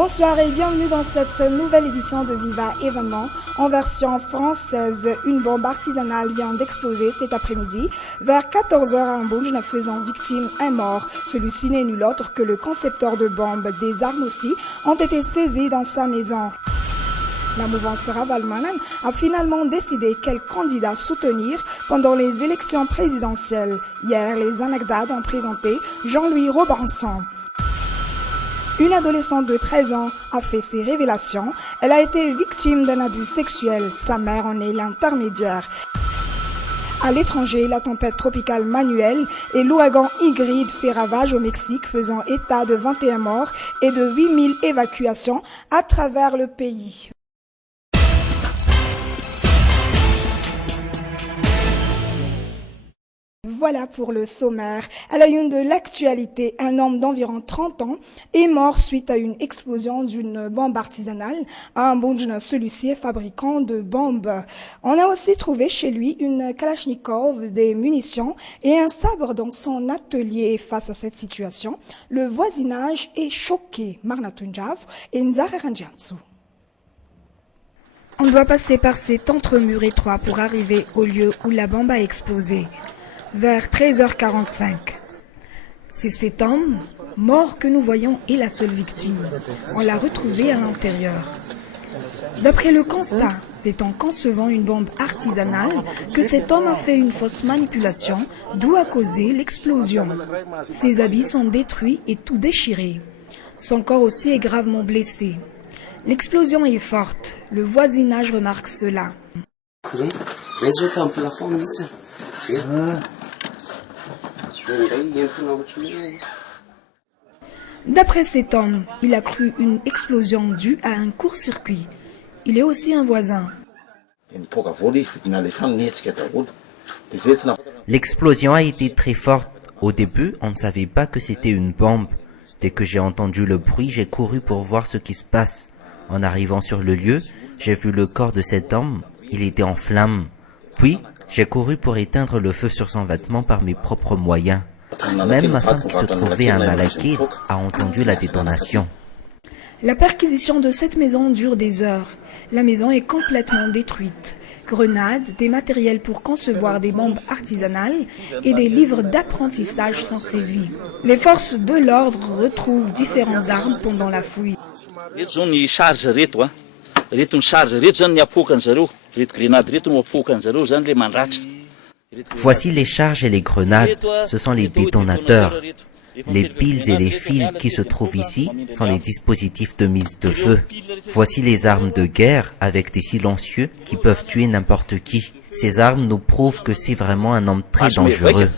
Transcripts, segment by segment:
Bonsoir et bienvenue dans cette nouvelle édition de Viva Événement. En version française, une bombe artisanale vient d'exploser cet après-midi vers 14h à Mbunj, faisant victime un mort. Celui-ci n'est nul autre que le concepteur de bombes. Des armes aussi ont été saisies dans sa maison. La mouvance Ravalmanan a finalement décidé quel candidat soutenir pendant les élections présidentielles. Hier, les Anagdades ont présenté Jean-Louis Robinson. Une adolescente de 13 ans a fait ses révélations. Elle a été victime d'un abus sexuel. Sa mère en est l'intermédiaire. À l'étranger, la tempête tropicale Manuel et l'ouragan Ingrid fait ravage au Mexique, faisant état de 21 morts et de 8000 évacuations à travers le pays. Voilà pour le sommaire. À la une de l'actualité, un homme d'environ 30 ans est mort suite à une explosion d'une bombe artisanale à Mbunj. Celui-ci est fabricant de bombes. On a aussi trouvé chez lui une Kalachnikov, des munitions et un sabre dans son atelier. Face à cette situation, le voisinage est choqué. Marna Tunjav et Nzara Ranjiansu. On doit passer par cet entremur étroit pour arriver au lieu où la bombe a explosé. Vers 13h45. C'est cet homme, mort, que nous voyons est la seule victime. On l'a retrouvé à l'intérieur. D'après le constat, c'est en concevant une bombe artisanale que cet homme a fait une fausse manipulation, d'où a causé l'explosion. Ses habits sont détruits et tout déchirés. Son corps aussi est gravement blessé. L'explosion est forte. Le voisinage remarque cela. D'après cet homme, il a cru une explosion due à un court-circuit. Il est aussi un voisin. L'explosion a été très forte. Au début, on ne savait pas que c'était une bombe. Dès que j'ai entendu le bruit, j'ai couru pour voir ce qui se passe. En arrivant sur le lieu, j'ai vu le corps de cet homme. Il était en flammes. Puis, j'ai couru pour éteindre le feu sur son vêtement par mes propres moyens. Même ma femme qui se trouvait à Malakir a entendu la détonation. La perquisition de cette maison dure des heures. La maison est complètement détruite. Grenades, des matériels pour concevoir des bombes artisanales et des livres d'apprentissage sont saisis. Les forces de l'ordre retrouvent différentes armes pendant la fouille. Voici les charges et les grenades, ce sont les détonateurs. Les piles et les fils qui se trouvent ici sont les dispositifs de mise de feu. Voici les armes de guerre avec des silencieux qui peuvent tuer n'importe qui. Ces armes nous prouvent que c'est vraiment un homme très dangereux.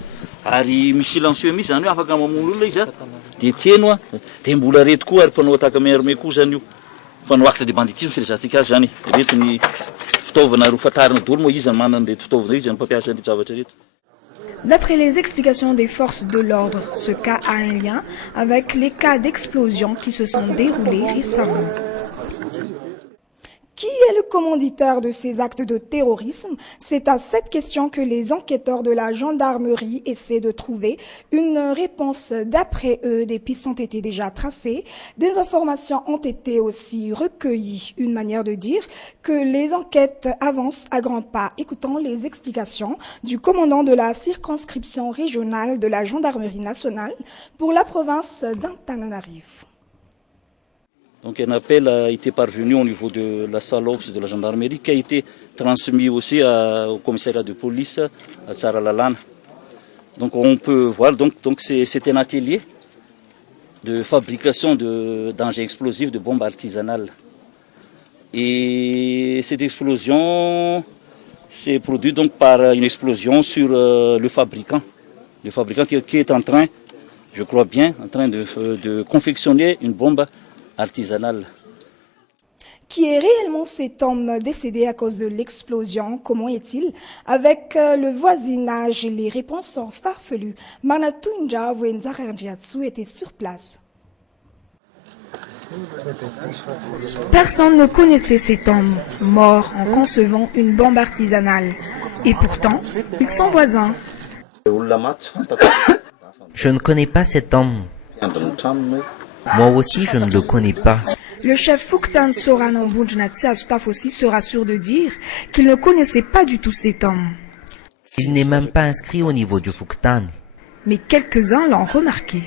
D'après les explications des forces de l'ordre, ce cas a un lien avec les cas d'explosion qui se sont déroulés récemment. Qui est le commanditaire de ces actes de terrorisme? C'est à cette question que les enquêteurs de la gendarmerie essaient de trouver une réponse. D'après eux, des pistes ont été déjà tracées, des informations ont été aussi recueillies. Une manière de dire que les enquêtes avancent à grands pas. Écoutons les explications du commandant de la circonscription régionale de la gendarmerie nationale pour la province d'Antananarivo. Donc un appel a été parvenu au niveau de la salle Ops de la gendarmerie qui a été transmis aussi au commissariat de police à Tsaralalana. Donc on peut voir, donc c'est un atelier de fabrication d'engins explosifs, de bombes artisanales. Et cette explosion s'est produite donc par une explosion sur le fabricant qui est en train, je crois bien, en train de confectionner une bombe artisanale. Qui est réellement cet homme décédé à cause de l'explosion? Comment est-il avec le voisinage? Les réponses sont farfelues. Manatunja Wenzarjiatsu était sur place. Personne ne connaissait cet homme, mort en concevant une bombe artisanale. Et pourtant, ils sont voisins. Je ne connais pas cet homme. Moi aussi, je ne le connais pas. Le chef Fouktan Soran Mbunjnatsi Asutaf aussi se rassure de dire qu'il ne connaissait pas du tout cet homme. Il n'est même pas inscrit au niveau du Fouktan. Mais quelques-uns l'ont remarqué.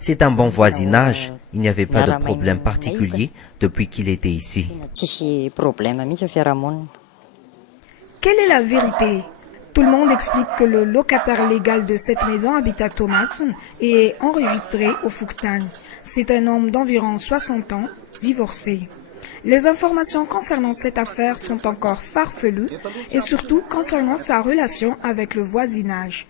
C'est un bon voisinage. Il n'y avait pas de problème particulier depuis qu'il était ici. Quelle est la vérité? Tout le monde explique que le locataire légal de cette maison habite à Thomas et est enregistré au Fouktan. C'est un homme d'environ 60 ans, divorcé. Les informations concernant cette affaire sont encore farfelues et surtout concernant sa relation avec le voisinage.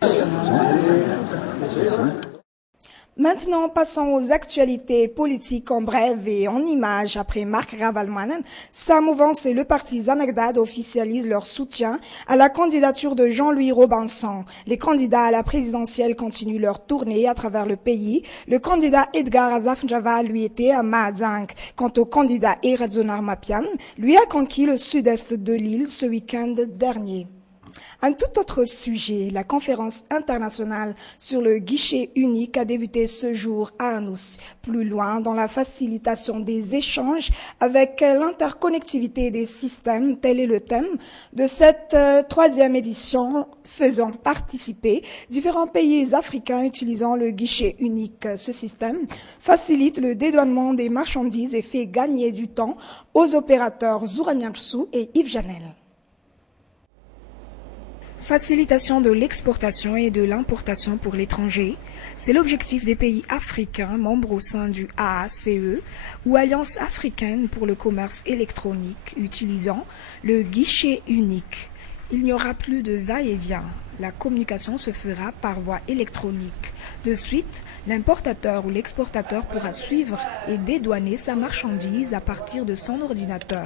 Maintenant, passons aux actualités politiques en bref et en images. Après Marc Ravalmanen, sa mouvance et le parti Zanagdad officialisent leur soutien à la candidature de Jean-Louis Robinson. Les candidats à la présidentielle continuent leur tournée à travers le pays. Le candidat Edgar Azafnjava, lui, était à Mahazang. Quant au candidat Eradzonar Mapian, lui a conquis le sud-est de l'île ce week-end dernier. Un tout autre sujet, la conférence internationale sur le guichet unique a débuté ce jour à Anous. Plus loin, dans la facilitation des échanges avec l'interconnectivité des systèmes, tel est le thème de cette troisième édition, faisant participer différents pays africains utilisant le guichet unique. Ce système facilite le dédouanement des marchandises et fait gagner du temps aux opérateurs Zouraniansu et Yves Janel. Facilitation de l'exportation et de l'importation pour l'étranger, c'est l'objectif des pays africains membres au sein du AACE ou Alliance africaine pour le commerce électronique utilisant le guichet unique. Il n'y aura plus de va-et-vient. La communication se fera par voie électronique. De suite, l'importateur ou l'exportateur pourra suivre et dédouaner sa marchandise à partir de son ordinateur.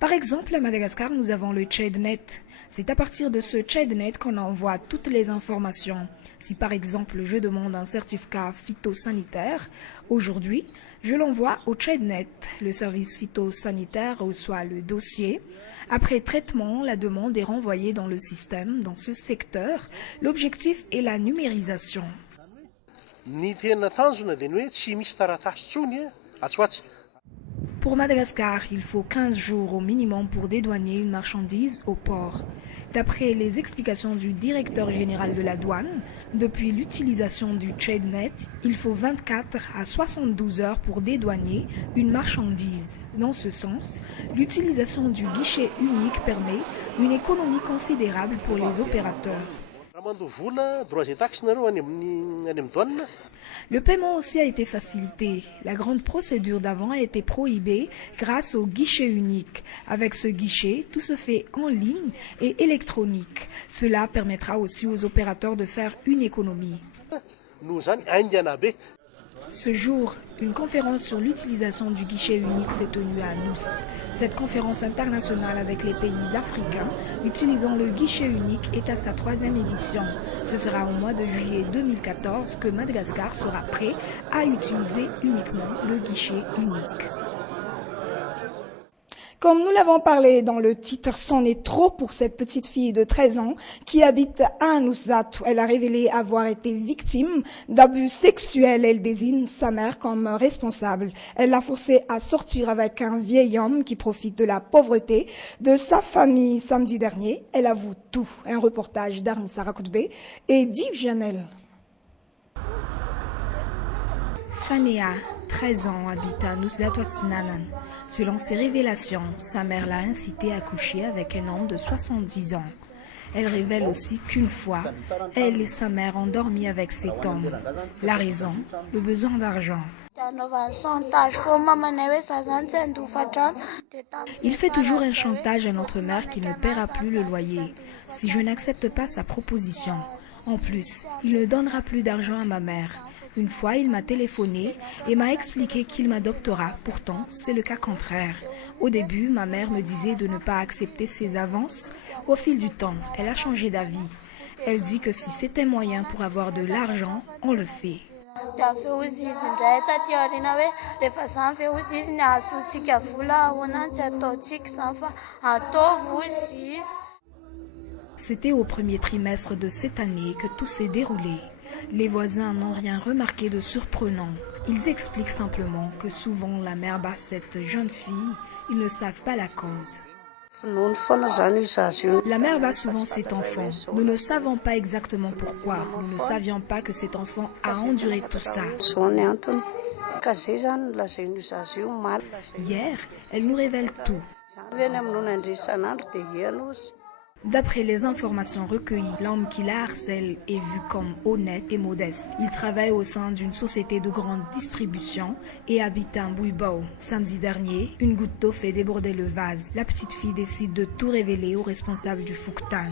Par exemple, à Madagascar, nous avons le TradeNet. C'est à partir de ce TradeNet qu'on envoie toutes les informations. Si par exemple, je demande un certificat phytosanitaire, aujourd'hui, je l'envoie au TradeNet. Le service phytosanitaire reçoit le dossier. Après traitement, la demande est renvoyée dans le système. Dans ce secteur, l'objectif est la numérisation. Pour Madagascar, il faut 15 jours au minimum pour dédouaner une marchandise au port. D'après les explications du directeur général de la douane, depuis l'utilisation du TradeNet, il faut 24 à 72 heures pour dédouaner une marchandise. Dans ce sens, l'utilisation du guichet unique permet une économie considérable pour les opérateurs. Le paiement aussi a été facilité. La grande procédure d'avant a été prohibée grâce au guichet unique. Avec ce guichet, tout se fait en ligne et électronique. Cela permettra aussi aux opérateurs de faire une économie. Ce jour, une conférence sur l'utilisation du guichet unique s'est tenue à Nous. Cette conférence internationale avec les pays africains utilisant le guichet unique est à sa troisième édition. Ce sera au mois de juillet 2014 que Madagascar sera prêt à utiliser uniquement le guichet unique. Comme nous l'avons parlé dans le titre, c'en est trop pour cette petite fille de 13 ans qui habite à Anouzat. Elle a révélé avoir été victime d'abus sexuels. Elle désigne sa mère comme responsable. Elle l'a forcée à sortir avec un vieil homme qui profite de la pauvreté de sa famille samedi dernier. Elle avoue tout. Un reportage d'Arnissa Rakoutbe et d'Yves Janel. Fanea, 13 ans, habite à Anouzat-Watsinanan. Selon ses révélations, sa mère l'a incité à coucher avec un homme de 70 ans. Elle révèle aussi qu'une fois, elle et sa mère ont dormi avec cet homme. La raison, le besoin d'argent. Il fait toujours un chantage à notre mère qui ne paiera plus le loyer si je n'accepte pas sa proposition. En plus, il ne donnera plus d'argent à ma mère. Une fois, il m'a téléphoné et m'a expliqué qu'il m'adoptera. Pourtant, c'est le cas contraire. Au début, ma mère me disait de ne pas accepter ses avances. Au fil du temps, elle a changé d'avis. Elle dit que si c'était moyen pour avoir de l'argent, on le fait. C'était au premier trimestre de cette année que tout s'est déroulé. Les voisins n'ont rien remarqué de surprenant. Ils expliquent simplement que souvent la mère bat cette jeune fille, ils ne savent pas la cause. La mère bat souvent cet enfant. Nous ne savons pas exactement pourquoi. Nous ne savions pas que cet enfant a enduré tout ça. Hier, elle nous révèle tout. D'après les informations recueillies, l'homme qui la harcèle est vu comme honnête et modeste. Il travaille au sein d'une société de grande distribution et habite à Mbouibao. Samedi dernier, une goutte d'eau fait déborder le vase. La petite fille décide de tout révéler aux responsables du Fouktan.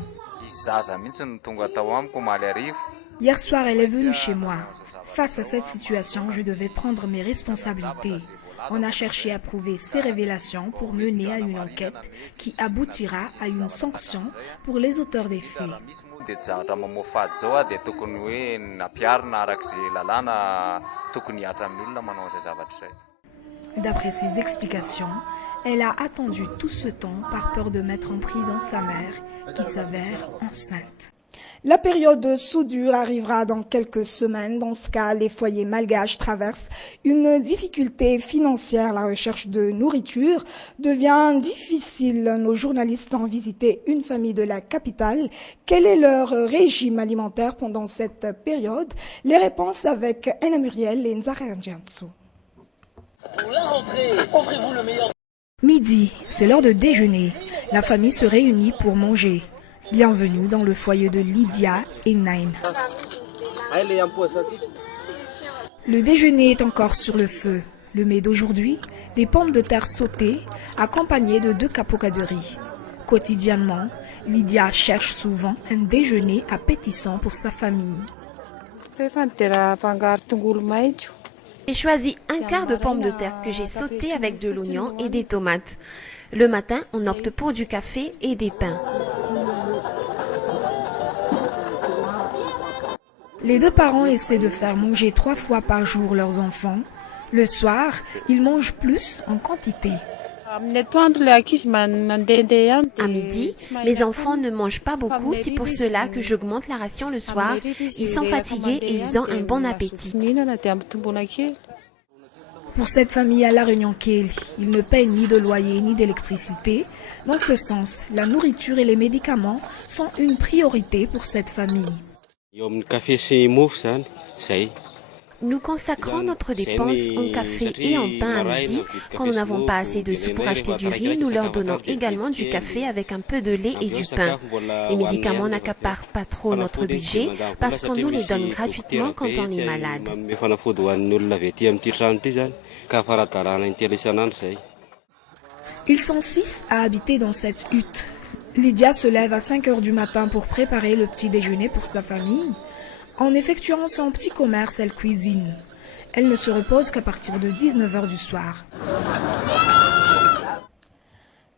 Hier soir, elle est venue chez moi. Face à cette situation, je devais prendre mes responsabilités. On a cherché à prouver ces révélations pour mener à une enquête qui aboutira à une sanction pour les auteurs des faits. D'après ses explications, elle a attendu tout ce temps par peur de mettre en prison sa mère qui s'avère enceinte. La période de soudure arrivera dans quelques semaines. Dans ce cas, les foyers malgaches traversent une difficulté financière. La recherche de nourriture devient difficile. Nos journalistes ont visité une famille de la capitale. Quel est leur régime alimentaire pendant cette période? Les réponses avec Anna Muriel et Nzara Njianso. Pour la rentrée, offrez-vous le meilleur. Midi, c'est l'heure de déjeuner. La famille se réunit pour manger. Bienvenue dans le foyer de Lydia et Nain. Le déjeuner est encore sur le feu. Le mets d'aujourd'hui, des pommes de terre sautées, accompagnées de 2 kapoka de riz. Quotidiennement, Lydia cherche souvent un déjeuner appétissant pour sa famille. J'ai choisi un quart de pommes de terre que j'ai sauté avec de l'oignon et des tomates. Le matin, on opte pour du café et des pains. Les 2 parents essaient de faire manger 3 fois par jour leurs enfants. Le soir, ils mangent plus en quantité. À midi, mes enfants ne mangent pas beaucoup, c'est pour cela que j'augmente la ration le soir. Ils sont fatigués et ils ont un bon appétit. Pour cette famille à La Réunion-Kéli, ils ne payent ni de loyer ni d'électricité. Dans ce sens, la nourriture et les médicaments sont une priorité pour cette famille. Nous consacrons notre dépense en café et en pain à midi. Quand nous n'avons pas assez de sous pour acheter du riz, nous leur donnons également du café avec un peu de lait et du pain. Les médicaments n'accaparent pas trop notre budget parce qu'on nous les donne gratuitement quand on est malade. Ils sont 6 à habiter dans cette hutte. Lydia se lève à 5 heures du matin pour préparer le petit déjeuner pour sa famille. En effectuant son petit commerce, elle cuisine. Elle ne se repose qu'à partir de 19 heures du soir.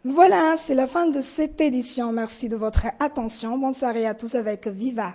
Voilà, c'est la fin de cette édition. Merci de votre attention. Bonne soirée à tous avec Viva.